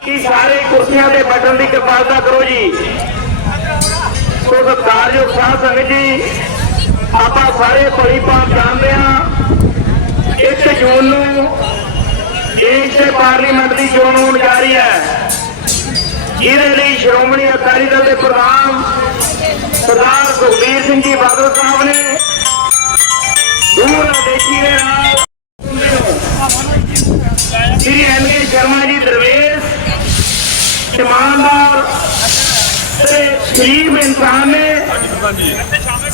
ਕਿ ਸਾਰੇ ਕੁਰਸੀਆਂ ਦੇ ਬਟਨ ਦੀ ਕਿਰਪਾਲਤਾ ਕਰੋ ਜੀ। ਸੋ ਸਤਿਕਾਰਯੋਗ ਸਾਧ ਸੰਗਤ ਜੀ, ਆਪਾਂ ਸਾਰੇ ਭਲੀ ਭਾਂਤ ਜਾਣਦੇ ਹਾਂ। 1 ਜੂਨ ਨੂੰ ਦੇਸ਼ ਦੇ ਪਾਰਲੀਮੈਂਟ ਦੀ ਚੋਣ ਹੋਣ ਜਾ ਰਹੀ ਹੈ। ਜਿਹਦੇ ਲਈ ਸ਼੍ਰੋਮਣੀ ਅਕਾਲੀ ਦਲ ਦੇ ਪ੍ਰਧਾਨ ਸਰਦਾਰ ਸੁਖਬੀਰ ਸਿੰਘ ਜੀ ਬਾਦਲ ਸਾਹਿਬ ਨੇ ਦੂਰ ਦੇਖੀ ਦੇ ਨਾਲ ਸ੍ਰੀ ਐਨ ਕੇ ਸ਼ਰਮਾ ਜੀ ਦਰਵੇਸ਼ ਇਮਾਨਦਾਰ ਤੇ ਗਰੀਬ ਇਨਸਾਨ ਨੇ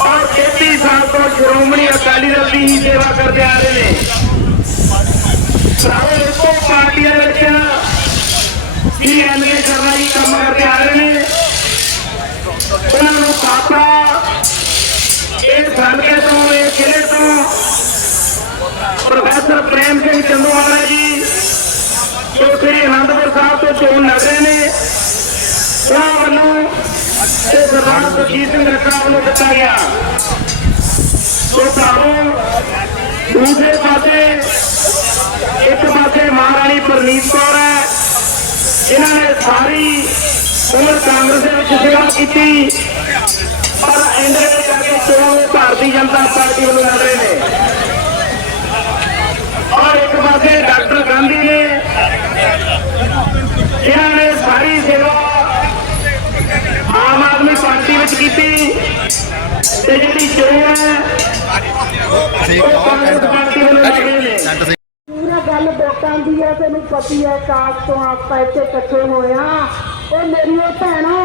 ਔਰ 33 ਸਾਲ ਤੋਂ ਸ਼੍ਰੋਮਣੀ ਅਕਾਲੀ ਦਲ ਦੀ ਹੀ ਸੇਵਾ ਕਰਦੇ ਆ ਰਹੇ ਨੇ। ਸਾਰੇ ਇੱਕੋ ਪਾਰਟੀਆਂ ਦੇ ਵਿੱਚ ਸ੍ਰੀ ਐਨ ਕੇ ਕੰਮ ਕਰਦੇ ਆ ਰਹੇ ਨੇ। ਉਹਨਾਂ ਨੂੰ ਕਾਪੜਾ ਇਹ ਹਲਕੇ ਤੋਂ, ਇਹ ਜ਼ਿਲ੍ਹੇ ਤੋਂ। ਪ੍ਰੋਫੈਸਰ ਪ੍ਰੇਮ ਸਿੰਘ ਚੰਦੂਵਾਲਾ ਜੀ, ਜੋ ਸ੍ਰੀ ਅਨੰਦਪੁਰ ਸਾਹਿਬ ਤੋਂ ਚੋਣ ਲੜ ਰਹੇ ਨੇ, ਉਹਨਾਂ ਵੱਲੋਂ ਤੇ ਸਰਦਾਰ ਸੁਖਜੀਤ ਸਿੰਘ ਰੱਖਾ ਵੱਲੋਂ ਦਿੱਤਾ ਗਿਆ ਸੋ ਤੁਹਾਨੂੰ ਦੂਸਰੇ ਪਾਸੇ ਇੱਕ ਪਾਸੇ ਮਹਾਰਾਣੀ ਪ੍ਰਨੀਤ ਕੌਰ ਹੈ ਇਹਨਾਂ ਨੇ ਸਾਰੀ ਉਮਰ ਕਾਂਗਰਸ ਦੇ ਵਿੱਚ ਸੇਵਾ ਕੀਤੀ ਪਰ ਐਂਡ ਦੇ ਕਰਕੇ ਚੋਣ ਭਾਰਤੀ ਜਨਤਾ ਪਾਰਟੀ ਵੱਲੋਂ ਲੜ ਰਹੇ ਨੇ ਔਰ ਇੱਕ ਪਾਸੇ ਡਾਕਟਰ ਗਾਂਧੀ ਨੇ ਇਹਨਾਂ ਨੇ ਸਾਰੀ ਸੇਵਾ ਪਾਰਟੀ ਵਿੱਚ ਕੀਤੀ। ਤੇ ਜਿਹੜੀ ਚੋਣ ਹੈ ਉਹ ਕਾਂਗਰਸ ਪਾਰਟੀ ਵੱਲੋਂ ਲੜ ਰਹੇ ਨੇ। ਪੂਰਾ ਗੱਲ ਵੋਟਾਂ ਦੀ ਹੈ ਤੈਨੂੰ ਪਤੀ ਹੈ ਕਾਸ਼ ਤੋਂ ਆਪਾਂ ਇੱਥੇ ਇਕੱਠੇ ਹੋਏ ਆ। ਉਹ ਮੇਰੀਓ ਭੈਣੋ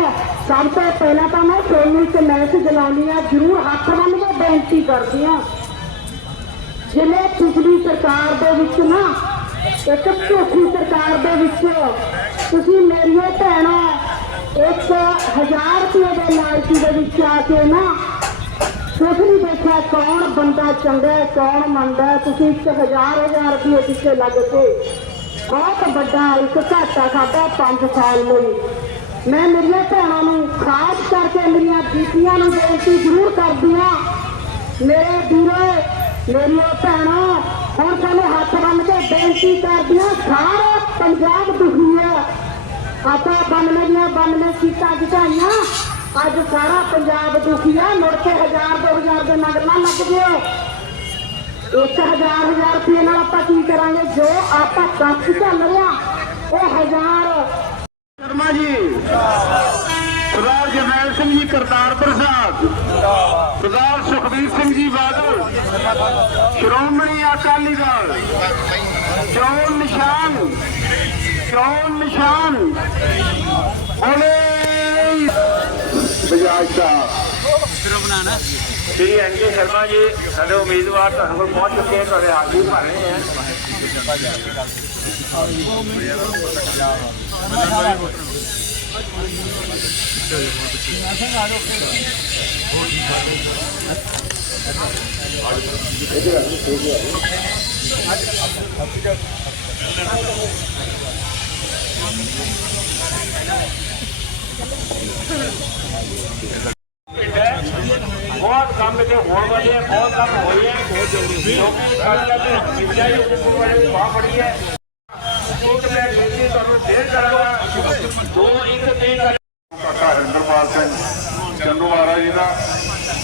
ਸਭ ਤੋਂ ਪਹਿਲਾਂ ਤਾਂ ਮੈਂ ਸੋਨੂੰ ਤੇ ਮੈਸੇਜ ਲਾਉਣੀ ਆ ਜ਼ਰੂਰ ਹੱਥ ਬੰਨ ਕੇ ਬੇਨਤੀ ਕਰਦੀ ਆ। ਜਿਵੇਂ ਪਿਛਲੀ ਸਰਕਾਰ ਦੇ ਵਿੱਚ ਨਾ ਇੱਕ ਝੂਠੀ ਸਰਕਾਰ ਦੇ ਵਿੱਚ ਤੁਸੀਂ ਮੇਰੀਓ ਭੈਣੋ ਇੱਕ ਹਜ਼ਾਰ ਰੁਪਏ ਦੇ ਲਾਲਚੀ ਦੇ ਵਿੱਚ ਆ ਕੇ ਨਾ ਕੁਛ ਨਹੀਂ ਦੇਖਿਆ ਕੌਣ ਬੰਦਾ ਚੰਗਾ ਹੈ, ਕੌਣ ਮੰਦਾ ਹੈ। ਤੁਸੀਂ ਇੱਕ ਹਜ਼ਾਰ ਰੁਪਏ ਪਿੱਛੇ ਲੱਗ ਕੇ ਬਹੁਤ ਵੱਡਾ ਇੱਕ ਘਾਟਾ ਖਾਦਾ 5 ਸਾਲ ਲਈ। ਮੈਂ ਮੇਰੀਆਂ ਭੈਣਾਂ ਨੂੰ ਖਾਸ ਕਰਕੇ ਮੇਰੀਆਂ ਬੀਬੀਆਂ ਨੂੰ ਬੇਨਤੀ ਜ਼ਰੂਰ ਕਰਦੀ ਹਾਂ। ਮੇਰੇ ਵੀਰੋ, ਮੇਰੀਆਂ ਭੈਣਾਂ, ਹੁਣ ਸਾਨੂੰ ਹੱਥ ਬੰਨ ਕੇ ਬੇਨਤੀ ਕਰਦੀਆਂ ਸਾਰਾ ਪੰਜਾਬ ਦੁਖੀ ਹੈ। ਆਪਾਂ ਬੰਨਵੇਂ ਦੀਆਂ ਬੰਨਵੇਂ ਸੀਟਾਂ ਜਿਤਾਈਆਂ ਅੱਜ ਸਾਰਾ ਪੰਜਾਬ ਦੁਖੀ ਆ, ਮੁੜ ਕੇ ਹਜ਼ਾਰ, ਦੋ ਹਜ਼ਾਰ ਦੇ ਨਗਰ ਨਾ ਲੱਗ ਜਿਓ ਇੱਕ ਹਜ਼ਾਰ ਹਜ਼ਾਰ ਰੁਪਏ ਨਾਲ ਆਪਾਂ ਕੀ ਕਰਾਂਗੇ? ਜੋ ਆਪਾਂ ਕੱਖ ਚੱਲ ਰਿਹਾ, ਉਹ ਹਜ਼ਾਰ। ਸ਼ਰਮਾ ਜੀ, ਸਰਦਾਰ ਜਰਨੈਲ ਸਿੰਘ ਜੀ ਕਰਤਾਰਪੁਰ ਸਾਹਿਬ ਸਰਦਾਰ ਸੁਖਬੀਰ ਸਿੰਘ ਜੀ ਬਾਦਲ, ਸ਼੍ਰੋਮਣੀ ਅਕਾਲੀ ਦਲ, ਚੋਣ ਨਿਸ਼ਾਨ ਚੋਣ ਨਿਸ਼ਾਨ ਬੋਲੇ ਬਜਾਜ ਸਾਹਿਬ ਸ਼੍ਰੀ ਐਨ ਕੇ ਸ਼ਰਮਾ ਜੀ ਸਾਡੇ ਉਮੀਦਵਾਰ ਤੁਹਾਡੇ ਕੋਲ ਪਹੁੰਚ ਚੁੱਕੇ ਤੁਹਾਡੇ ਆਗੂ ਭਰ ਰਹੇ ਹਨ ਬਹੁਤ ਕੰਮ ਇੱਥੇ ਹੋਣ ਵਾਲੇ ਆ ਬਹੁਤ ਕੰਮ ਹੋਏ ਆ ਬਹੁਤ ਜਲਦੀ ਕਿਉਂਕਿ ਸਾਡਾ ਤੇ ਜਿੰਨਾ ਹੀ ਵਾਲੇ ਬਾਹ ਫੜੀ ਹੈ ਇੱਕ ਮੈਂ ਬੇਨਤੀ ਤੁਹਾਨੂੰ ਫੇਰ ਕਰਾਂਗਾ ਦੋ ਇੱਕ ਤਿੰਨ ਕਾਕਾ ਹਰਿੰਦਰਪਾਲ ਸਿੰਘ ਚੰਦੂ ਮਹਾਰਾਜ ਜੀ ਦਾ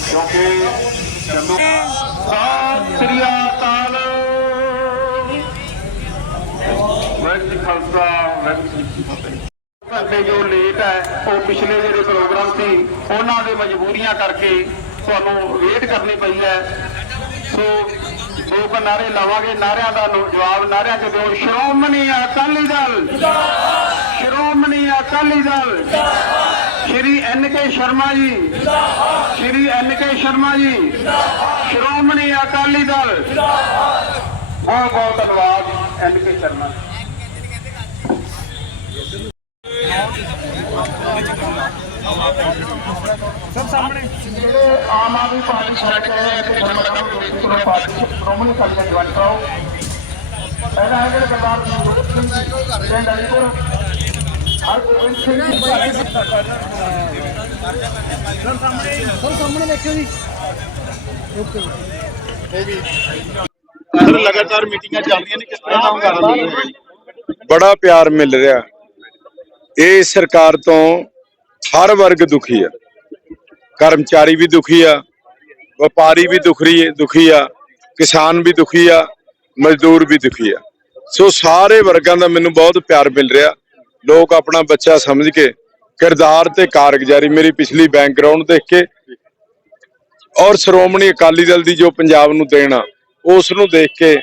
ਕਿਉਂਕਿ ਚੰਦੂ ਸਤਿ ਸ੍ਰੀ ਖਾਲਸਾ ਵਾਹਿਗੁਰੂ ਜੀ ਕੀ ਫਤਿਹ ਸਾਡੇ ਜੋ ਲੇਟ ਹੈ, ਉਹ ਪਿਛਲੇ ਜਿਹੜੇ ਪ੍ਰੋਗਰਾਮ ਸੀ, ਉਹਨਾਂ ਦੇ ਮਜਬੂਰੀਆਂ ਕਰਕੇ ਤੁਹਾਨੂੰ ਵੇਟ ਕਰਨੀ ਪਈ ਹੈ। ਸੋ ਦੋ ਕੁ ਨਾਰੇ ਲਾਵਾਂਗੇ, ਨਾਰਿਆਂ ਦਾ ਜਵਾਬ, ਨਾਰਿਆਂ ਚ ਦਿਓ, ਸ਼੍ਰੋਮਣੀ ਅਕਾਲੀ ਦਲ। ਸ਼੍ਰੋਮਣੀ ਅਕਾਲੀ ਦਲ। ਸ਼੍ਰੀ ਐਨ ਕੇ ਸ਼ਰਮਾ ਜੀ। ਸ਼੍ਰੀ ਐਨ ਕੇ ਸ਼ਰਮਾ ਜੀ। ਸ਼੍ਰੋਮਣੀ ਅਕਾਲੀ ਦਲ। ਬਹੁਤ ਬਹੁਤ ਧੰਨਵਾਦ, ਐਨ ਕੇ ਸ਼ਰਮਾ। ਜਿਹੜੇ ਆਮ ਆਦਮੀ ਪਾਰਟੀ ਛੱਡ ਕੇ ਤੇ ਜਨਮਤ ਪਾਰਟੀ ਸ਼੍ਰੋਮਣੀ ਅਕਾਲੀ ਦਲ ਜੁਆਇਨ ਕਰਾਓ। ਪਹਿਲਾ ਹੈ ਜਿਹੜੇ ਸਰਦਾਰ ਜੀ ਪਿੰਡ ਅਲੀਪੁਰ। ਹਰ ਗੋਬਿੰਦ ਸਿੰਘ ਜੀ। ਸਰ ਲਗਾਤਾਰ ਮੀਟਿੰਗਾਂ ਚੱਲ ਰਹੀਆਂ ਨੇ ਕਿਸ ਤਰ੍ਹਾਂ ਦਾ ਹੁੰਗਾਰਾ ਮਿਲ ਰਿਹਾ ਬੜਾ ਪਿਆਰ ਮਿਲ ਰਿਹਾ। ਇਹ ਸਰਕਾਰ ਤੋਂ ਹਰ ਵਰਗ ਦੁਖੀ ਆ। ਕਰਮਚਾਰੀ ਵੀ ਦੁਖੀ ਆ, ਵਪਾਰੀ ਵੀ ਦੁਖੀ ਦੁਖੀ ਆ, ਕਿਸਾਨ ਵੀ ਦੁਖੀ ਆ, ਮਜ਼ਦੂਰ ਵੀ ਦੁਖੀ ਆ। ਸੋ ਸਾਰੇ ਵਰਗਾਂ ਦਾ ਮੈਨੂੰ ਬਹੁਤ ਪਿਆਰ ਮਿਲ ਰਿਹਾ। ਲੋਕ ਆਪਣਾ ਬੱਚਾ ਸਮਝ ਕੇ ਕਿਰਦਾਰ ਤੇ ਕਾਰਗੁਜ਼ਾਰੀ ਮੇਰੀ ਪਿਛਲੀ ਬੈਕਗ੍ਰਾਉਂਡ ਦੇਖ ਕੇ ਔਰ ਸ਼੍ਰੋਮਣੀ ਅਕਾਲੀ ਦਲ ਦੀ ਜੋ ਪੰਜਾਬ ਨੂੰ ਦੇਣਾ ਉਸ ਨੂੰ ਦੇਖ ਕੇ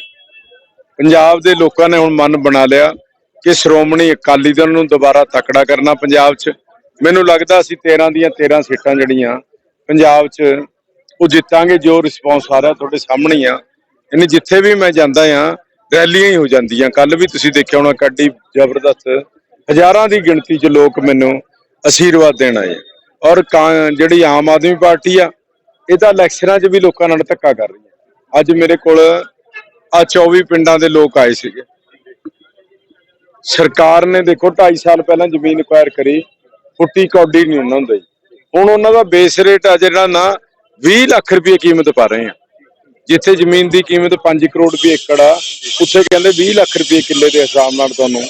ਪੰਜਾਬ ਦੇ ਲੋਕਾਂ ਨੇ ਹੁਣ ਮਨ ਬਣਾ ਲਿਆ। ਕਿ ਸ਼੍ਰੋਮਣੀ ਅਕਾਲੀ ਦਲ ਨੂੰ ਦੁਬਾਰਾ ਤਕੜਾ ਕਰਨਾ ਪੰਜਾਬ 'ਚ। ਮੈਨੂੰ ਲੱਗਦਾ ਅਸੀਂ 13 ਦੀਆਂ 13 ਸੀਟਾਂ ਜਿਹੜੀਆਂ ਪੰਜਾਬ 'ਚ, ਉਹ ਜਿੱਤਾਂਗੇ, ਜੋ ਰਿਸਪੌਂਸ ਆ ਰਿਹਾ ਤੁਹਾਡੇ ਸਾਹਮਣੇ ਹੀ ਆ। ਯਾਨੀ ਜਿੱਥੇ ਵੀ ਮੈਂ ਜਾਂਦਾ ਆ, ਰੈਲੀਆਂ ਹੀ ਹੋ ਜਾਂਦੀਆਂ। ਕੱਲ ਵੀ ਤੁਸੀਂ ਦੇਖਿਆ ਹੋਣਾ ਕੱਡੀ ਜ਼ਬਰਦਸਤ। ਹਜ਼ਾਰਾਂ ਦੀ ਗਿਣਤੀ 'ਚ ਲੋਕ ਮੈਨੂੰ ਅਸ਼ੀਰਵਾਦ ਦੇਣ ਆਏ ਔਰ ਕਾਂ- ਜਿਹੜੀ ਆਮ ਆਦਮੀ ਪਾਰਟੀ ਆ, ਇਹ ਤਾਂ ਇਲੈਕਸ਼ਨਾਂ 'ਚ ਵੀ ਲੋਕਾਂ ਨਾਲ ਧੱਕਾ ਕਰ ਰਹੀ ਹੈ ਅੱਜ ਮੇਰੇ ਕੋਲ ਆ 24 ਪਿੰਡਾਂ ਦੇ ਲੋਕ ਆਏ ਸੀਗੇ। ਸਰਕਾਰ ਨੇ ਦੇਖੋ 2.5 ਸਾਲ ਪਹਿਲਾਂ ਜ਼ਮੀਨ ਅਕਵਾਇਰ ਕਰੀ ਫੁੱਟੀ ਕੌਡੀ ਨਹੀਂ ਉਹਨਾਂ ਹੁੰਦੀ ਹੁਣ ਉਹਨਾਂ ਦਾ ਬੇਸ ਰੇਟ ਆ ਜਿਹੜਾ ਨਾ 20 ਲੱਖ ਰੁਪਏ ਕੀਮਤ ਪਾ ਰਹੇ ਆ। ਜਿੱਥੇ ਜ਼ਮੀਨ ਦੀ ਕੀਮਤ 5 ਕਰੋੜ ਰੁਪਏ ਏਕੜ ਆ, ਉੱਥੇ ਕਹਿੰਦੇ 20 ਲੱਖ ਰੁਪਏ ਕਿੱਲੇ ਦੇ ਹਿਸਾਬ ਨਾਲ ਤੁਹਾਨੂੰ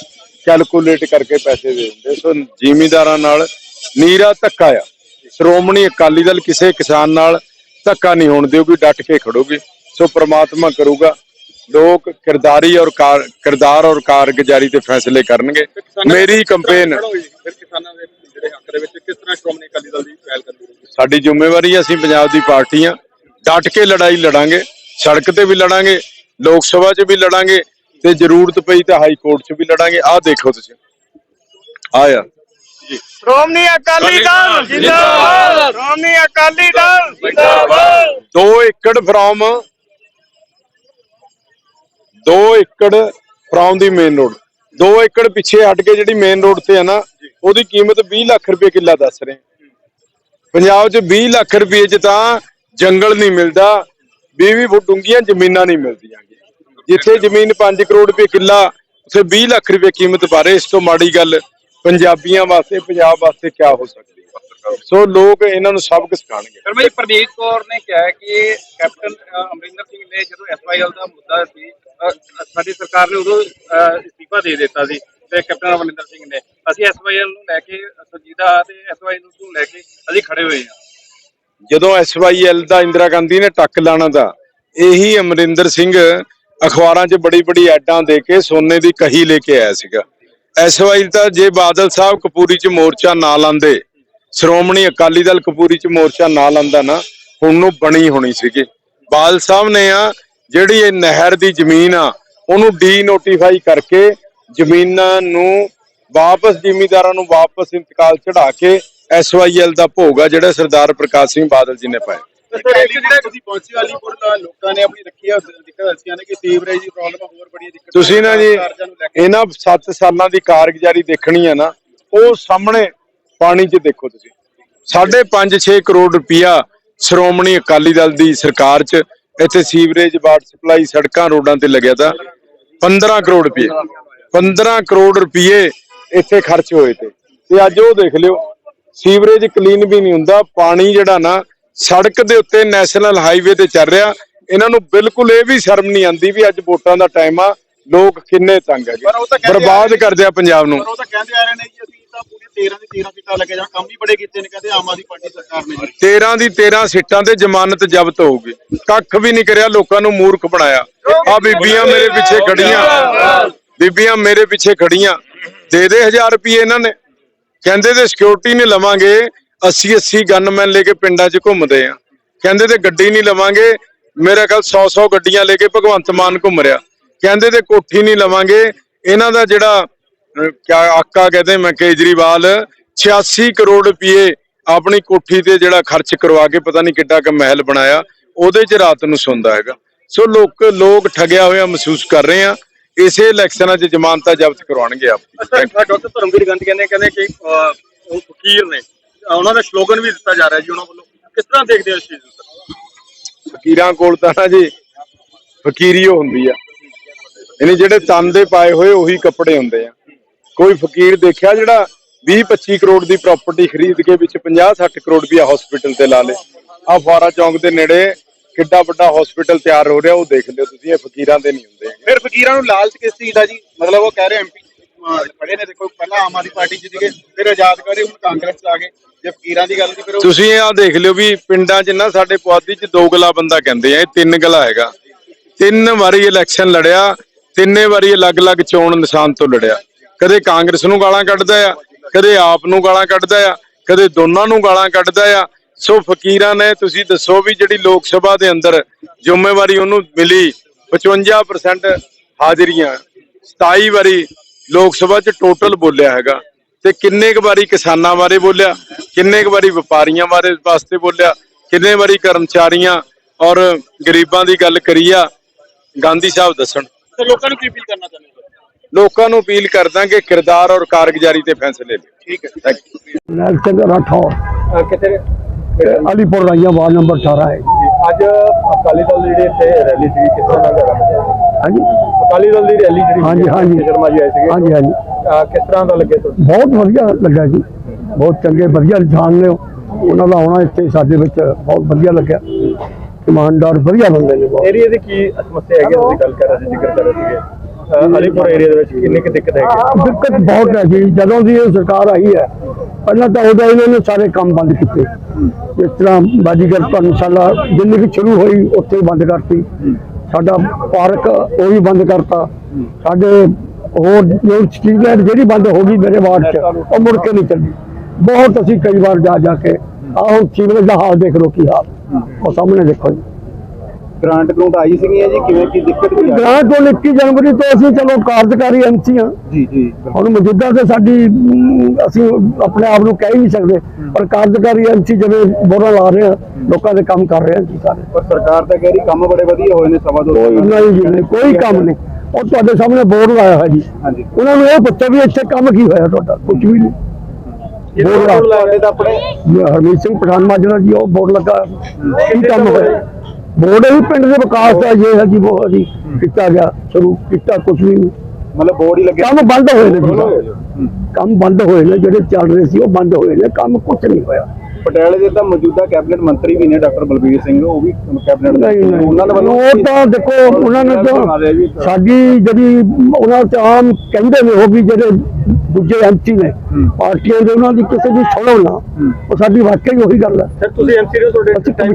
ਕੈਲਕੂਲੇਟ ਕਰਕੇ ਪੈਸੇ ਦੇ ਦਿੰਦੇ ਸੋ ਜ਼ਿਮੀਂਦਾਰਾਂ ਨਾਲ ਨੀਰਾ ਧੱਕਾ ਆ। ਸ਼੍ਰੋਮਣੀ ਅਕਾਲੀ ਦਲ ਕਿਸੇ ਕਿਸਾਨ ਨਾਲ ਧੱਕਾ ਨਹੀਂ ਹੋਣ ਦਿਓਗੀ ਡਟ ਕੇ ਖੜੋਗੇ। ਸੋ ਪ੍ਰਮਾਤਮਾ ਕਰੂਗਾ। ਲੋਕ ਕਿਰਦਾਰੀ ਔਰ ਕਾਰ- ਕਿਰਦਾਰ ਔਰ ਕਾਰਗੁਜ਼ਾਰੀ ਤੇ ਫੈਸਲੇ ਕਰਨਗੇ। ਮੇਰੀ ਕੰਪੇਨ ਫਿਰ ਕਿਸਾਨਾਂ ਦੇ ਜਿਹੜੇ ਹੱਕ ਦੇ ਵਿੱਚ ਕਿਸ ਤਰ੍ਹਾਂ ਸ਼੍ਰੋਮਣੀ ਅਕਾਲੀ ਦਲ ਦੀ ਪਹਿਲ ਕਰਦੀ ਸਾਡੀ ਜ਼ਿੰਮੇਵਾਰੀ ਹੈ ਅਸੀਂ ਪੰਜਾਬ ਦੀ ਪਾਰਟੀ ਆ ਡਟ ਕੇ ਲੜਾਈ ਲੜਾਂਗੇ ਸੜਕ ਤੇ ਵੀ ਲੜਾਂਗੇ ਲੋਕ ਸਭਾ 'ਚ ਵੀ ਲੜਾਂਗੇ ਤੇ ਜ਼ਰੂਰਤ ਪਈ ਤਾਂ ਹਾਈ ਕੋਰਟ 'ਚ ਵੀ ਲੜਾਂਗੇ। ਆਹ ਦੇਖੋ ਤੁਸੀਂ। ਆਇਆ ਸ਼੍ਰੋਮਣੀ ਅਕਾਲੀ ਦਲ ਜਿੰਦਾਬਾਦ। ਸ਼੍ਰੋਮਣੀ ਅਕਾਲੀ ਦਲ ਜਿੰਦਾਬਾਦ। 2 ਏਕੜ ਫਰੋਮ 2 ਏਕੜ ਫਰੋਮ ਦੀ ਮੇਨ ਰੋਡ 2 ਏਕੜ ਪਿੱਛੇ ਹਟ ਕੇ ਜਿਹੜੀ ਮੇਨ ਰੋਡ ਤੇ ਹੈ ਨਾ, ਉਹਦੀ ਕੀਮਤ 20 ਲੱਖ ਰੁਪਏ ਕਿੱਲਾ ਦੱਸ ਰਹੇ। ਪੰਜਾਬ 'ਚ 20 ਲੱਖ ਰੁਪਏ 'ਚ ਤਾਂ ਜੰਗਲ ਨਹੀਂ ਮਿਲਦਾ 20 ਫੁੱਟ ਡੂੰਘੀਆਂ ਜ਼ਮੀਨਾਂ ਨਹੀਂ ਮਿਲਦੀਆਂ। ਜਿੱਥੇ ਜ਼ਮੀਨ 5 ਕਰੋੜ ਰੁਪਏ ਕਿੱਲਾ, ਉੱਥੇ 20 ਲੱਖ ਰੁਪਏ ਕੀਮਤ ਬਾਰੇ ਇਸ ਤੋਂ ਮਾੜੀ ਗੱਲ, ਪੰਜਾਬੀਆਂ ਵਾਸਤੇ, ਪੰਜਾਬ ਵਾਸਤੇ ਕੀ ਹੋ ਸਕਦੀ ਸੋ ਲੋਕ ਇਹਨਾਂ ਨੂੰ ਸਬਕ ਸਿਖਾਣਗੇ ਫਿਰ ਮੈਂ ਪ੍ਰਨੀਤ ਕੌਰ ਨੇ ਕਿਹਾ ਕਿ ਕੈਪਟਨ ਅਮਰਿੰਦਰ ਸਿੰਘ ਨੇ ਜਦੋਂ ਐਸਵਾਈਐਲ ਦਾ ਮੁੱਦਾ ਸੀ ਸਾਡੀ ਸਰਕਾਰ ਨੇ ਉਦੋਂ ਅਸਤੀਫਾ ਦੇ ਦਿੱਤਾ ਸੀ ਤੇ ਕੈਪਟਨ ਅਮਰਿੰਦਰ ਸਿੰਘ ਨੇ। ਅਸੀਂ ਐਸਵਾਈਐਲ ਨੂੰ ਲੈ ਕੇ ਸੰਜੀਦਾ ਤੇ ਐਸਵਾਈਐਲ ਨੂੰ ਲੈ ਕੇ ਅਸੀਂ ਖੜੇ ਹੋਏ ਹਾਂ। ਜਦੋਂ ਐਸਵਾਈਐਲ ਦਾ ਇੰਦਰਾ ਗਾਂਧੀ ਨੇ ਟੱਕ ਲਾਣਾ ਦਾ, ਇਹੀ ਅਮਰਿੰਦਰ ਸਿੰਘ ਅਖਬਾਰਾਂ 'ਚ ਬੜੀ ਬੜੀ ਐਡਾਂ ਦੇ ਕੇ ਸੋਨੇ ਦੀ ਕਹੀ ਲੈ ਕੇ ਆਇਆ ਸੀਗਾ। ਐਸਵਾਈ ਤਾਂ ਜੇ ਬਾਦਲ ਸਾਹਿਬ ਕਪੂਰੀ 'ਚ ਮੋਰਚਾ ਨਾ ਲਾਂਦੇ, ਸ਼੍ਰੋਮਣੀ ਅਕਾਲੀ ਦਲ ਕਪੂਰੀ 'ਚ ਮੋਰਚਾ ਨਾ ਲਾਂਦਾ ਨਾ, ਹੁਣ ਨੂੰ ਬਣੀ ਹੋਣੀ ਸੀਗੀ। ਬਾਦਲ ਸਾਹਿਬ ਨੇ ਆ ਜਿਹੜੀ ਇਹ ਨਹਿਰ ਦੀ ਜ਼ਮੀਨ ਆ ਉਹਨੂੰ ਡੀ ਨੋਟੀਫਾਈ ਕਰਕੇ ਜ਼ਮੀਨਾਂ ਨੂੰ ਵਾਪਸ ਜ਼ਿਮੀਂਦਾਰਾਂ ਨੂੰ ਵਾਪਸ ਇੰਤਕਾਲ ਚੜਾ ਕੇ ਐਸਵਾਈਐਲ ਦਾ ਭੋਗ ਆ ਜਿਹੜਾ ਸਰਦਾਰ ਪ੍ਰਕਾਸ਼ ਸਿੰਘ ਬਾਦਲ ਜੀ ਨੇ ਪਾਇਆ। ਤੁਸੀਂ ਨੇ ਜੀ ਇਹਨਾਂ 7 ਸਾਲਾਂ ਦੀ ਕਾਰਗੁਜ਼ਾਰੀ ਦੇਖਣੀ ਆ ਨਾ ਉਹ ਸਾਹਮਣੇ ਪਾਣੀ 'ਚ ਦੇਖੋ ਤੁਸੀਂ। ਸਾਢੇ 5-6 ਕਰੋੜ ਰੁਪਇਆ ਸ਼੍ਰੋਮਣੀ ਅਕਾਲੀ ਦਲ ਦੀ ਸਰਕਾਰ 'ਚ ਇੱਥੇ ਸੀਵਰੇਜ ਵਾਟਰ ਸਪਲਾਈ ਸੜਕਾਂ ਰੋਡਾਂ ਤੇ ਲੱਗਿਆ ਤਾਂ 15 ਕਰੋੜ ਰੁਪਏ। 15 ਕਰੋੜ ਰੁਪਏ ਇੱਥੇ ਖਰਚ ਹੋਏ ਤੇ। ਤੇ ਅੱਜ ਉਹ ਦੇਖ ਲਿਓ ਸੀਵਰੇਜ ਕਲੀਨ ਵੀ ਨਹੀਂ ਹੁੰਦਾ ਪਾਣੀ ਜਿਹੜਾ ਨਾ ਸੜਕ ਦੇ ਉੱਤੇ ਨੈਸ਼ਨਲ ਹਾਈਵੇ ਤੇ ਚੱਲ ਰਿਹਾ। ਇਹਨਾਂ ਨੂੰ ਬਿਲਕੁਲ ਇਹ ਵੀ ਸ਼ਰਮ ਨਹੀਂ ਆਂਦੀ ਵੀ ਅੱਜ ਵੋਟਾਂ ਦਾ ਟਾਈਮ ਆ ਲੋਕ ਕਿੰਨੇ ਤੰਗ ਤਾਂ ਕਹਿੰਦੇ ਬਰਬਾਦ ਕਰਦੇ ਆ ਪੰਜਾਬ ਨੂੰ। ਪਰ ਉਹ ਤਾਂ ਕਹਿੰਦੇ ਆ ਰਹੇ ਨੇ ਜੀ ਅਸੀਂ ਤਾਂ ਪੂਰੀ 13 ਦੀ 13 ਸੀਟਾਂ ਲੱਗੇ ਜਾਂ ਕੰਮ ਹੀ ਬੜੇ ਕੀਤੇ ਨੇ, ਕਹਿੰਦੇ ਆਮ ਆਦਮੀ ਪਾਰਟੀ ਸਰਕਾਰ ਨੇ 13 ਦੀ 13 ਸੀਟਾਂ ਤੇ ਜ਼ਮਾਨਤ ਜ਼ਬਤ ਹੋਊਗੀ ਕੱਖ ਵੀ ਨਹੀਂ ਕਰਿਆ, ਲੋਕਾਂ ਨੂੰ ਮੂਰਖ ਬਣਾਇਆ। ਆ ਬੀਬੀਆਂ ਮੇਰੇ ਪਿੱਛੇ ਖੜੀਆਂ। ਬੀਬੀਆਂ ਮੇਰੇ ਪਿੱਛੇ ਖੜੀਆਂ। ਦੇ ਦੇ 1000 ਰੁਪਏ ਇਹਨਾਂ ਨੇ। ਕਹਿੰਦੇ ਤੇ ਸਿਕਿਉਰਿਟੀ ਨਹੀਂ ਲਵਾਂਗੇ 80 80 ਗਨਮੈਨ ਲੈ ਕੇ ਪਿੰਡਾਂ 'ਚ ਘੁੰਮਦੇ ਆ। ਕਹਿੰਦੇ ਤੇ ਗੱਡੀ ਨਹੀਂ ਲਵਾਂਗੇ, ਮੇਰਾ ਖਿਆਲ 100 100 ਗੱਡੀਆਂ ਲੈ ਕੇ ਭਗਵੰਤ ਮਾਨ ਘੁੰਮ ਰਿਹਾ। ਕਹਿੰਦੇ ਤੇ ਕੋਠੀ ਨਹੀਂ ਲਵਾਂਗੇ, ਇਹਨਾਂ ਦਾ ਜਿਹੜਾ ਕਿਆ ਆਕਾ ਕਹਿੰਦੇ ਮੈਂ ਕੇਜਰੀਵਾਲ 86 ਕਰੋੜ ਰੁਪਏ ਆਪਣੀ ਕੋਠੀ ਤੇ ਜਿਹੜਾ ਖਰਚ ਕਰਵਾ ਕੇ ਪਤਾ ਨਹੀਂ ਕਿੱਡਾ ਕ ਮਹਿਲ ਬਣਾਇਆ ਉਹਦੇ 'ਚ ਰਾਤ ਨੂੰ ਸੌਂਦਾ ਹੈਗਾ। ਸੋ ਲੋਕ ਲੋਕ ਠੱਗਿਆ ਹੋਇਆ ਮਹਿਸੂਸ ਕਰ ਰਹੇ ਆ ਇਸੇ ਇਲੈਕਸ਼ਨਾਂ 'ਚ ਜ਼ਮਾਨਤਾਂ ਜ਼ਬਤ ਕਰਵਾਉਣਗੇ ਆਪ ਡਾਕਟਰ ਧਰਮਵੀਰ ਕਹਿੰਦੇ ਕਹਿੰਦੇ ਕਿ ਉਹ ਫਕੀਰ ਨੇ ਉਹਨਾਂ ਦਾ ਸਲੋਗਨ ਵੀ ਦਿੱਤਾ ਜਾ ਰਿਹਾ ਜੀ ਉਹਨਾਂ ਵੱਲੋਂ। ਕਿਸ ਤਰ੍ਹਾਂ ਦੇਖਦੇ ਹੋ ਇਸ ਚੀਜ਼ ਨੂੰ? ਫਕੀਰਾਂ ਕੋਲ ਤਾਂ ਨਾ ਜੀ ਫਕੀਰੀ ਹੁੰਦੀ ਆ। ਯਾਨੀ ਜਿਹੜੇ ਤਨ ਦੇ ਪਾਏ ਹੋਏ ਉਹੀ ਕੱਪੜੇ ਹੁੰਦੇ ਆ। ਕੋਈ ਫਕੀਰ ਦੇਖਿਆ ਜਿਹੜਾ 20 25 ਕਰੋੜ ਦੀ ਪ੍ਰਾਪਰਟੀ ਖਰੀਦ ਕੇ ਵਿੱਚ 50 60 ਕਰੋੜ ਰੁਪਇਆ ਹਸਪੀਟਲ ਤੇ ਲਾ ਲੇ? ਆ ਫੁਆਰਾ ਚੌਂਕ ਦੇ ਨੇੜੇ ਕਿੱਡਾ ਵੱਡਾ ਹਸਪੀਟਲ ਤਿਆਰ ਹੋ ਰਿਹਾ ਉਹ ਦੇਖ ਲਿਓ ਤੁਸੀਂ ਇਹ ਫਕੀਰਾਂ ਦੇ ਨਹੀਂ ਹੁੰਦੇ। ਫਿਰ ਫਕੀਰਾਂ ਨੂੰ ਲਾਲਚ ਕਿਸ ਚੀਜ਼ ਦਾ ਜੀ? ਮਤਲਬ ਉਹ ਕਹਿ ਰਹੇ ਐਮਪੀ ਖੜੇ ਨੇ ਦੇਖੋ ਪਹਿਲਾਂ ਆਮ ਆਦਮੀ ਪਾਰਟੀ ਜਿੱਤ ਗਏ ਫਿਰ ਆਜ਼ਾਦ ਕਰੇ ਹੁਣ ਕਾਂਗਰਸ ਚ ਆ ਗਏ। ਜੇ ਫਕੀਰਾਂ ਦੀ ਗੱਲ ਸੀ ਫਿਰ ਤੁਸੀਂ ਇਹ ਆ ਦੇਖ ਲਿਓ ਵੀ ਪਿੰਡਾਂ 'ਚ ਨਾ ਸਾਡੇ ਪੁਆਧੀ 'ਚ ਦੋ ਗਲਾ ਬੰਦਾ ਕਹਿੰਦੇ ਆ ਇਹ ਤਿੰਨ ਗਲਾ ਹੈਗਾ। ਤਿੰਨ ਵਾਰੀ ਇਲੈਕਸ਼ਨ ਲੜਿਆ ਤਿੰਨੇ ਵਾਰੀ ਅਲੱਗ-ਅਲੱਗ ਚੋਣ ਨਿਸ਼ਾਨ ਤੋਂ ਲੜਿਆ। ਕਦੇ ਕਾਂਗਰਸ ਨੂੰ ਗਾਲਾਂ ਕੱਢਦਾ ਆ, ਕਦੇ ਆਪ ਨੂੰ ਗਾਲਾਂ ਕੱਢਦਾ ਆ, ਕਦੇ ਦੋਨਾਂ ਨੂੰ ਗਾਲਾਂ ਕੱਢਦਾ ਆ। ਸੋ ਫਕੀਰਾਂ ਨੇ, ਤੁਸੀਂ ਦੱਸੋ ਵੀ ਜਿਹੜੀ ਲੋਕ ਸਭਾ ਦੇ ਅੰਦਰ ਜ਼ਿੰਮੇਵਾਰੀ ਉਹਨੂੰ ਮਿਲੀ 55% ਹਾਜ਼ਰੀਆਂ। 27 ਵਾਰੀ ਲੋਕ ਸਭਾ 'ਚ ਟੋਟਲ ਬੋਲਿਆ ਹੈਗਾ। ਤੇ ਕਿੰਨੇ ਕੁ ਵਾਰੀ ਕਿਸਾਨਾਂ ਬਾਰੇ ਬੋਲਿਆ, ਕਿੰਨੇ ਕੁ ਵਾਰੀ ਵਪਾਰੀਆਂ ਬਾਰੇ ਵਾਸਤੇ ਬੋਲਿਆ, ਕਿੰਨੇ ਵਾਰੀ ਕਰਮਚਾਰੀਆਂ ਔਰ ਗਰੀਬਾਂ ਦੀ ਗੱਲ ਕਰੀ ਆ, ਗਾਂਧੀ ਸਾਹਿਬ ਦੱਸਣ। ਤੇ ਲੋਕਾਂ ਨੂੰ ਕੀ ਅਪੀਲ ਕਰਨਾ ਚਾਹੁੰਦੇ ਲੋਕਾਂ ਨੂੰ ਅਪੀਲ ਕਰਦਾ ਕਿ ਕਿਰਦਾਰ ਔਰ ਕਾਰਗੁਜ਼ਾਰੀ ਤੇ ਫੈਸਲੇ ਲਿਓ। ਠੀਕ ਹੈ। Thank you Nail Singh Rathore. ਕਿਤੇ ਅਲੀਪੁਰ ਰਾਈਆ ਵਾਰਡ ਨੰਬਰ 18 ਹੈ ਅੱਜ ਅਕਾਲੀ ਦਲ ਦੀ ਜਿਹੜੀ ਇੱਥੇ ਰੈਲੀ ਸੀ ਕਿਸ ਤਰ੍ਹਾਂ ਦਾ ਲੱਗਾ ਹਾਂਜੀ। ਅਕਾਲੀ ਦਲ ਦੀ ਰੈਲੀ ਜਿਹੜੀ ਹਾਂਜੀ, ਹਾਂਜੀ। ਸ਼ਰਮਾ ਜੀ ਆਏ ਸੀਗੇ। ਹਾਂਜੀ ਹਾਂਜੀ। ਅਹ, ਕਿਸ ਤਰ੍ਹਾਂ ਦਾ ਲੱਗੇ ਤੁਹਾਨੂੰ? ਬਹੁਤ ਵਧੀਆ ਲੱਗਾ ਜੀ। ਬਹੁਤ ਚੰਗੇ ਵਧੀਆ ਇਨਸਾਨ ਨੇ ਉਹ। ਉਹਨਾਂ ਦਾ ਆਉਣਾ ਇੱਥੇ ਸਾਡੇ ਵਿੱਚ ਬਹੁਤ ਵਧੀਆ ਲੱਗਿਆ। ਇਮਾਨਦਾਰ ਵਧੀਆ ਬੰਦੇ ਨੇ ਬਹੁਤ। ਏਰੀਆ ਦੀ ਕੀ ਸਮੱਸਿਆ ਹੈਗੀ ਤੁਸੀਂ ਗੱਲ ਕਰ ਰਹੇ ਸੀ ਜ਼ਿਕਰ ਕਰ ਰਹੇ ਸੀਗੇ। ਅਲੀਪੁਰ ਏਰੀਆ ਦੇ ਵਿੱਚ ਕਿੰਨੀ ਕੁ ਦਿੱਕਤ ਹੈਗੀ ਦਿੱਕਤ ਬਹੁਤ ਹੈ ਜੀ। ਜਦੋਂ ਦੀ ਇਹ ਸਰਕਾਰ ਆਈ ਹੈ, ਪਹਿਲਾਂ ਤਾਂ ਉਦੋਂ ਇਹਨਾਂ ਨੇ ਸਾਰੇ ਕੰਮ ਬੰਦ ਕੀਤੇ। ਜਿਸ ਤਰ੍ਹਾਂ ਬਾਜੀਗਰ ਧਰਮਸ਼ਾਲਾ ਜਿੰਨੀ ਕਿ ਸ਼ੁਰੂ ਹੋਈ, ਉੱਥੇ ਬੰਦ ਕਰਤੀ। ਸਾਡਾ ਪਾਰਕ ਉਹ ਵੀ ਬੰਦ ਕਰਤਾ। ਸਾਡੇ ਹੋਰ ਜੋ ਸਟਰੀਟ ਲਾਈਟ ਜਿਹੜੀ ਬੰਦ ਹੋ ਗਈ ਮੇਰੇ ਵਾਰਡ 'ਚ, ਉਹ ਮੁੜ ਕੇ ਨਹੀਂ ਚੱਲੀ। ਬਹੁਤ ਅਸੀਂ ਕਈ ਵਾਰ ਜਾ ਜਾ ਕੇ, ਆਹ ਹੁਣ ਸੀਵਰੇਜ ਦਾ ਹਾਲ ਦੇਖ ਲਓ ਕੀ ਹਾਲ। ਉਹ ਸਾਹਮਣੇ ਦੇਖੋ ਜੀ। ਗ੍ਰਾਂਟ ਗਰੂੰਟ ਆਈ ਸੀਗੀਆਂ ਜੀ? ਕਿਵੇਂ ਕੀ ਦਿੱਕਤ ਕੀ ਗ੍ਰਾਂਟ ਤੋਂ 21 ਜਨਵਰੀ ਤੋਂ ਅਸੀਂ ਚਲੋ ਕਾਰਜਕਾਰੀ ਐਮਸੀ ਹਾਂ। ਜੀ ਜੀ ਹੁਣ ਮੌਜੂਦਾ ਤੇ ਸਾਡੀ ਅਸੀਂ ਆਪਣੇ ਆਪ ਨੂੰ ਕਹਿ ਹੀ ਨਹੀਂ ਸਕਦੇ ਪਰ ਕਾਰਜਕਾਰੀ ਐਮਸੀ ਜਿਵੇਂ ਬੋਰਾਂ ਲਾ ਰਹੇ ਆ ਲੋਕਾਂ ਦੇ ਕੰਮ ਕਰ ਰਹੇ ਆ ਜੀ ਸਾਰੇ। ਪਰ ਸਰਕਾਰ ਤਾਂ ਕਹਿ ਰਹੀ ਕੰਮ ਬੜੇ ਵਧੀਆ ਹੋਏ ਨੇ ਸਵਾ ਦੋ ਨਹੀਂ ਜੀ ਕੋਈ ਕੰਮ ਨਹੀਂ। ਉਹ ਤੁਹਾਡੇ ਸਾਹਮਣੇ ਬੋਰਡ ਲਾਇਆ ਹੋਇਆ ਜੀ। ਹਾਂਜੀ। ਉਹਨਾਂ ਨੂੰ ਇਹ ਪੁੱਛੋ ਵੀ ਇੱਥੇ ਕੰਮ ਕੀ ਹੋਇਆ ਤੁਹਾਡਾ ਕੁਝ ਵੀ ਨਹੀਂ। ਬੋਰਡ ਲਾ ਲਾਏ ਤਾਂ ਆਪਣੇ। ਹਰਮੀਤ ਸਿੰਘ ਪਠਾਨ ਮਾਜਰਾ ਜੀ ਉਹ ਬੋਰਡ ਲੱਗਾ। ਕੀ ਕੰਮ ਹੋਇਆ? ਬੋਰਡ ਹੀ ਪਿੰਡ ਦੇ ਵਿਕਾਸ ਦਾ ਜੇ ਹੈ ਜੀ ਉਹ ਜੀ ਕੀਤਾ ਗਿਆ ਸ਼ੁਰੂ ਕੀਤਾ ਕੁਝ ਵੀ ਨਹੀਂ। ਮਤਲਬ ਬੋਰਡ ਹੀ ਲੱਗੇ। ਕੰਮ ਬੰਦ ਹੋਏ ਨੇ ਜੀ। ਕੰਮ ਬੰਦ ਹੋਏ ਨੇ ਜਿਹੜੇ ਚੱਲ ਰਹੇ ਸੀ ਉਹ ਬੰਦ ਹੋਏ ਨੇ ਕੰਮ ਕੁਝ ਨਹੀਂ ਹੋਇਆ। ਪਟਿਆਲੇ ਦੇ ਤਾਂ ਮੌਜੂਦਾ ਕੈਬਨਿਟ ਮੰਤਰੀ ਵੀ ਨੇ ਡਾਕਟਰ ਬਲਬੀਰ ਸਿੰਘ ਉਹ ਵੀ ਕੈਬਨਿਟ ਨਹੀਂ ਉਹਨਾਂ ਦੇ ਵੱਲੋਂ ਉਹ ਤਾਂ ਦੇਖੋ ਉਹਨਾਂ ਨੇ ਤਾਂ ਸਾਡੀ ਜਿਹੜੀ ਉਹਨਾਂ ਤੇ ਆਮ ਕਹਿੰਦੇ ਨੇ ਉਹ ਵੀ ਜਿਹੜੇ ਦੂਜੇ ਐਮਪੀ ਨੇ ਪਾਰਟੀਆਂ ਦੇ ਉਹਨਾਂ ਦੀ ਕਿਸੇ ਦੀ ਸੁਣੋ ਨਾ ਉਹ ਸਾਡੀ ਵਾਕਈ ਉਹੀ ਗੱਲ ਹੈ। ਸਰ ਤੁਸੀਂ ਐਮਸੀ ਦੇ ਤੁਹਾਡੇ time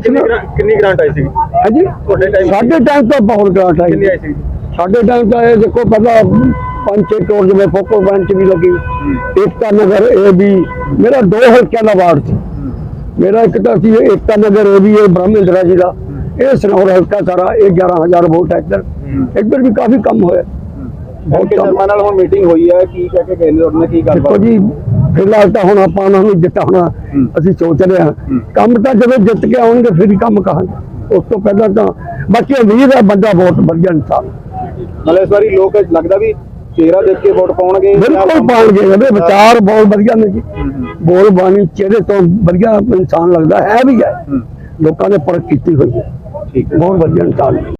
ਕਿੰਨੀ ਗ੍ਰਾਂਟ ਆਈ ਸੀ? ਹਾਂਜੀ? ਤੁਹਾਡੇ time ਸਾਡੇ ਟਾਈਮ ਤਾਂ ਬਹੁਤ ਗ੍ਰਾਂਟ ਆਈ। ਕਿੰਨੀ ਆਈ ਸੀ? ਸਾਡੇ ਟਾਈਮ ਤਾਂ ਇਹ ਦੇਖੋ ਪਹਿਲਾਂ ਪੰਜ ਛੇ ਕਰੋੜ ਜਿਵੇਂ ਫੋਕੋ ਬੈਂਚ ਵੀ ਲੱਗੀ। ਏਕਤਾ ਨਗਰ ਇਹ ਵੀ ਮੇਰਾ ਦੋ ਹਲਕਿਆਂ ਦਾ ਵਾਰਡ ਸੀ। ਮੇਰਾ ਇੱਕ ਤਾਂ ਸੀ ਏਕਤਾ ਨਗਰ ਇਹ ਵੀ ਇਹ ਬ੍ਰਹਮਿੰਦਰਾ ਜੀ ਦਾ। ਇਹ ਸਨੌਰ ਹਲਕਾ ਸਾਰਾ ਇਹ 11000 ਵੋਟ ਹੈ ਇੱਧਰ। ਇੱਧਰ ਵੀ ਕਾਫੀ ਕੰਮ ਹੋਇਆ। ਬਹੁਤ ਸ਼ਰਮਾ ਨਾਲ ਹੁਣ ਮੀਟਿੰਗ ਹੋਈ ਹੈ ਕੀ ਕਹਿ ਕੇ ਗਏ ਨੇ ਤੁਹਾਡੇ ਨਾਲ ਕੀ ਦੇਖੋ ਗੱਲਬਾਤ ਜੀ ਫਿਲਹਾਲ ਤਾਂ ਹੁਣ ਆਪਾਂ ਉਹਨਾਂ ਨੂੰ ਜਿੱਤਾ ਹੋਣਾ ਅਸੀਂ ਸੋਚ ਰਹੇ ਹਾਂ। ਕੰਮ ਤਾਂ ਜਦੋਂ ਜਿੱਤ ਕੇ ਆਉਣਗੇ ਫਿਰ ਹੀ ਕੰਮ ਕਹਾਂਗੇ। ਉਸ ਤੋਂ ਪਹਿਲਾਂ ਤਾਂ ਬਾਕੀ ਉਮੀਦ ਹੈ ਬੰਦਾ ਬਹੁਤ ਵਧੀਆ ਇਨਸਾਨ। ਹੈ। ਮਤਲਬ ਇਸ ਵਾਰੀ ਲੋਕ ਲੱਗਦਾ ਵੀ ਚਿਹਰਾ ਦੇਖ ਕੇ ਵੋਟ ਪਾਉਣਗੇ ਬਿਲਕੁਲ ਪਾਣਗੇ ਇਹਦੇ ਵਿਚਾਰ ਬਹੁਤ ਵਧੀਆ ਨੇ ਜੀ। ਬੋਲ ਬਾਣੀ ਚਿਹਰੇ ਤੋਂ ਵਧੀਆ ਇਨਸਾਨ ਲੱਗਦਾ ਹੈ ਵੀ ਹੈ। ਲੋਕਾਂ ਨੇ ਪਰਖ ਕੀਤੀ ਹੋਈ ਹੈ। ਠੀਕ ਬਹੁਤ ਵਧੀਆ ਇਨਸਾਨ